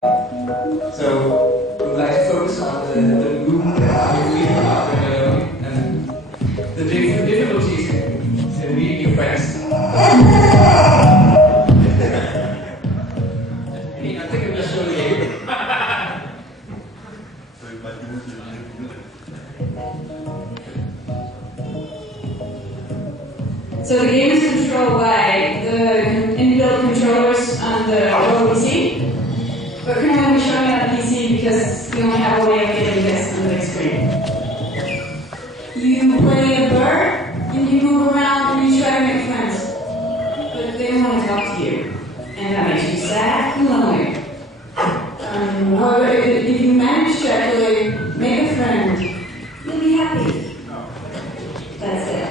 So we would like to focus on the movement and the difficulties in meeting your friends. I think I'm just showing you. So the game is controlled by the inbuilt controllers on the PC, but we're going to be showing it on PC because we only have a way of getting this on the big screen. You play a bird, and you move around and you try to make friends, but they don't want to talk to you, and that makes you sad and lonely. However, if you manage to actually make a friend, you'll be happy. That's it.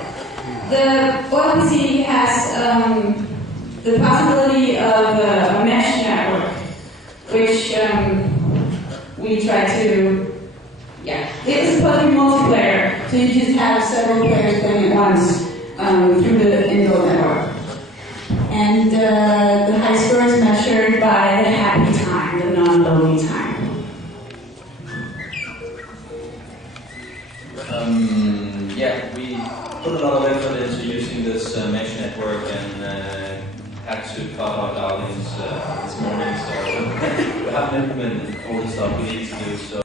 The OLPC has the possibility of a mesh network, which we try to, it's supposed to be multiplayer, so you just have several players playing at once through the inbuilt network. And the high score is measured by the happy time, the non-lonely time. We put a lot of effort into using this mesh network and had to cut out outings this morning, so we haven't implemented all the stuff we need to do. So